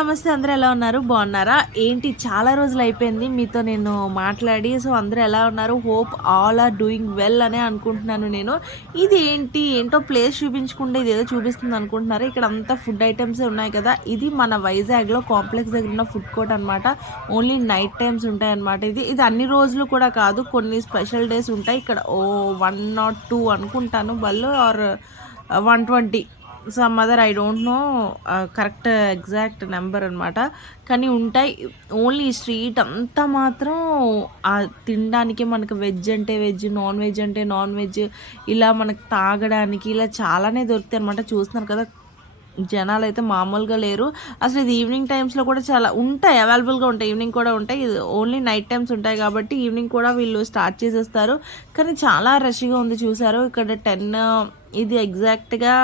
నమస్తే అందరూ ఎలా ఉన్నారు? బాగున్నారా? ఏంటి చాలా రోజులు అయిపోయింది మీతో నేను మాట్లాడి సో అందరూ ఎలా ఉన్నారు? Hope all are doing well అనే అనుకుంటున్నాను నేను. ఇది ఏంటి? ఏంటో ప్లేస్ చూపించకుండా ఇది ఏదో చూపిస్తుంది అనుకుంటున్నారు? ఇక్కడ అంతా ఫుడ్ ఐటమ్స్ ఉన్నాయి కదా. ఇది మన వైజాగ్లో కాంప్లెక్స్ దగ్గర ఉన్న ఫుడ్ కోర్ట్ అనమాట ఓన్లీ నైట్ టైమ్స్ ఉంటాయి అనమాట ఇది. ఇది అన్ని రోజులు కూడా కాదు కొన్ని స్పెషల్ డేస్ ఉంటాయి. ఇక్కడ ఓ వన్ నాట్ టూ అనుకుంటాను. బళ్ళు are one twenty. Some other I don't know correct exact number అనమాట కానీ ఉంటాయి. ఓన్లీ స్ట్రీట్ అంతా మాత్రం ఆ తినడానికి మనకు వెజ్ అంటే వెజ్ నాన్ వెజ్ అంటే నాన్ వెజ్ ఇలా మనకు తాగడానికి ఇలా చాలానే దొరుకుతాయి అనమాట చూస్తున్నారు కదా జనాలు అయితే మామూలుగా లేరు. అసలు ఇది ఈవినింగ్ టైమ్స్లో కూడా చాలా ఉంటాయి అవైలబుల్గా ఉంటాయి. ఈవినింగ్ కూడా ఉంటాయి. ఇది ఓన్లీ నైట్ టైమ్స్ ఉంటాయి కాబట్టి ఈవినింగ్ కూడా వీళ్ళు స్టార్ట్ చేసేస్తారు. కానీ చాలా రష్గా ఉంది చూసారు. ఇక్కడ టెన్ ఇది ఎగ్జాక్ట్గా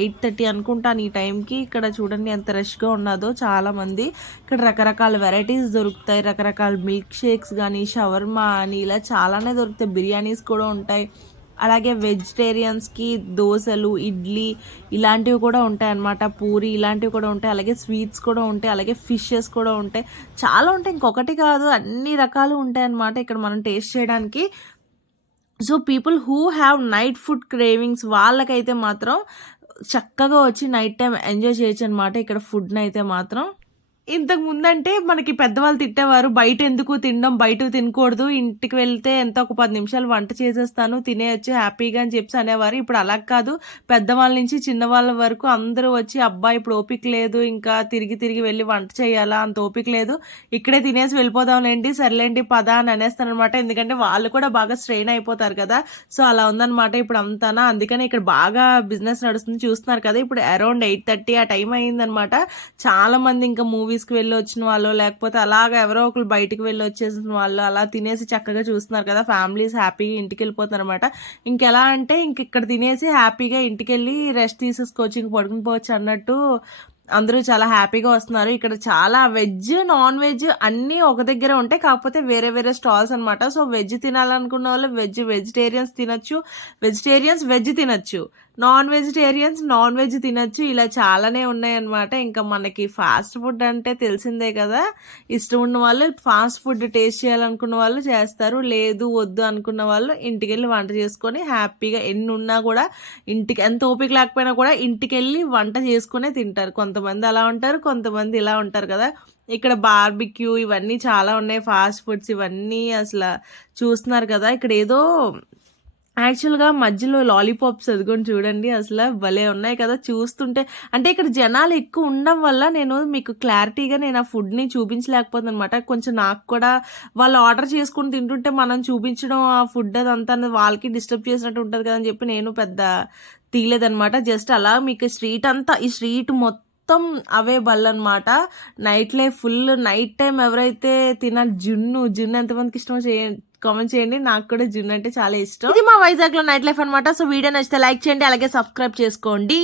ఎయిట్ థర్టీ అనుకుంటాను ఈ టైంకి ఇక్కడ చూడండి ఎంత రష్గా ఉన్నదో చాలామంది. ఇక్కడ రకరకాల వెరైటీస్ దొరుకుతాయి. రకరకాల మిల్క్ షేక్స్ కానీ షవర్మా అని ఇలా చాలానే దొరుకుతాయి. బిర్యానీస్ కూడా ఉంటాయి. అలాగే వెజిటేరియన్స్కి దోశలు ఇడ్లీ ఇలాంటివి కూడా ఉంటాయి అన్నమాట పూరి ఇలాంటివి కూడా ఉంటాయి. అలాగే స్వీట్స్ కూడా ఉంటాయి. అలాగే ఫిషెస్ కూడా ఉంటాయి. చాలా ఉంటాయి. ఇంకొకటి కాదు అన్ని రకాలు ఉంటాయి అన్నమాట ఇక్కడ మనం టేస్ట్ చేయడానికి. So people who have night food cravings వాళ్ళకైతే మాత్రం చక్కగా వచ్చి నైట్ టైం ఎంజాయ్ చేయొచ్చు అనమాట ఇక్కడ ఫుడ్ని అయితే మాత్రం. ఇంతకు ముందంటే మనకి పెద్దవాళ్ళు తిట్టేవారు బయట ఎందుకు తినడం బయట తినకూడదు ఇంటికి వెళ్తే ఎంత ఒక పది నిమిషాలు వంట చేసేస్తాను తినేయచ్చు హ్యాపీగా అని చెప్పి అనేవారు. ఇప్పుడు అలా కాదు. పెద్దవాళ్ళ నుంచి చిన్నవాళ్ళ వరకు అందరూ వచ్చి అబ్బాయి ఇప్పుడు ఓపిక లేదు ఇంకా తిరిగి తిరిగి వెళ్ళి వంట చేయాలా? అంత ఓపిక లేదు. ఇక్కడే తినేసి వెళ్ళిపోదాంలేండి సర్లేండి పద అని అనేస్తాను అనమాట ఎందుకంటే వాళ్ళు కూడా బాగా స్ట్రెయిన్ అయిపోతారు కదా. సో అలా ఉందన్నమాట ఇప్పుడు అంతానా. అందుకని ఇక్కడ బాగా బిజినెస్ నడుస్తుంది చూస్తున్నారు కదా. ఇప్పుడు అరౌండ్ ఎయిట్ థర్టీ ఆ టైం అయిందనమాట చాలా మంది ఇంకా మూవీ మూవీస్కి వెళ్ళి వచ్చిన వాళ్ళు లేకపోతే అలాగ ఎవరో ఒకరు బయటికి వెళ్ళి వచ్చేసిన వాళ్ళు అలా తినేసి చక్కగా చూస్తున్నారు కదా ఫ్యామిలీస్ హ్యాపీగా ఇంటికి వెళ్ళిపోతున్నారు అనమాట ఇంకెలా అంటే ఇంక ఇక్కడ తినేసి హ్యాపీగా ఇంటికి వెళ్ళి రెస్ట్ తీసేసుకోవచ్చు ఇంక పడుకుని పోవచ్చు అన్నట్టు అందరూ చాలా హ్యాపీగా వస్తున్నారు. ఇక్కడ చాలా వెజ్ నాన్ వెజ్ అన్నీ ఒక దగ్గర ఉంటాయి కాకపోతే వేరే వేరే స్టాల్స్ అనమాట సో వెజ్ తినాలనుకున్న వాళ్ళు వెజ్ వెజిటేరియన్స్ తినచ్చు వెజిటేరియన్స్ వెజ్ తినచ్చు. నాన్ వెజిటేరియన్స్ నాన్ వెజ్ తినచ్చు. ఇలా చాలానే ఉన్నాయన్నమాట. ఇంకా మనకి ఫాస్ట్ ఫుడ్ అంటే తెలిసిందే కదా. ఇష్టం ఉన్న వాళ్ళు ఫాస్ట్ ఫుడ్ టేస్ట్ చేయాలనుకున్న వాళ్ళు చేస్తారు. లేదు వద్దు అనుకున్న వాళ్ళు ఇంటికి వెళ్ళి వంట చేసుకొని హ్యాపీగా ఎన్ని ఉన్నా కూడా ఇంటికి ఎంత ఓపిక లేకపోయినా కూడా ఇంటికి వెళ్ళి వంట చేసుకునే తింటారు. కొంతమంది అలా ఉంటారు కొంతమంది ఇలా ఉంటారు కదా. ఇక్కడ బార్బిక్యూ ఇవన్నీ చాలా ఉన్నాయి. ఫాస్ట్ ఫుడ్స్ ఇవన్నీ అసలు చూస్తున్నారు కదా. ఇక్కడ ఏదో యాక్చువల్గా మధ్యలో లాలీపాప్స్ అదిగొని చూడండి అసలు భలే ఉన్నాయి కదా. చూస్తుంటే అంటే ఇక్కడ జనాలు ఎక్కువ ఉండడం వల్ల నేను మీకు క్లారిటీగా నేను ఆ ఫుడ్ని చూపించలేకపోతుంది అనమాట కొంచెం నాకు కూడా వాళ్ళు ఆర్డర్ చేసుకుని తింటుంటే మనం చూపించడం ఆ ఫుడ్ అదంతా వాళ్ళకి డిస్టర్బ్ చేసినట్టు ఉంటుంది కదా అని చెప్పి నేను పెద్ద తీయలేదనమాట జస్ట్ అలా మీకు స్ట్రీట్ అంతా ఈ స్ట్రీట్ మొత్తం మొత్తం అవే బళ్ళు అనమాట నైట్లే ఫుల్ నైట్ టైం ఎవరైతే తినాలి జున్ను జున్ను ఎంతమందికి ఇష్టమో చేయండి కామెంట్ చేయండి. నాకు కూడా జిన్ అంటే చాలా ఇష్టం. ఇది మా వైజాగ్లో నైట్ లైఫ్ అనమాట సో వీడియో నచ్చితే లైక్ చేయండి అలాగే సబ్స్క్రైబ్ చేసుకోండి.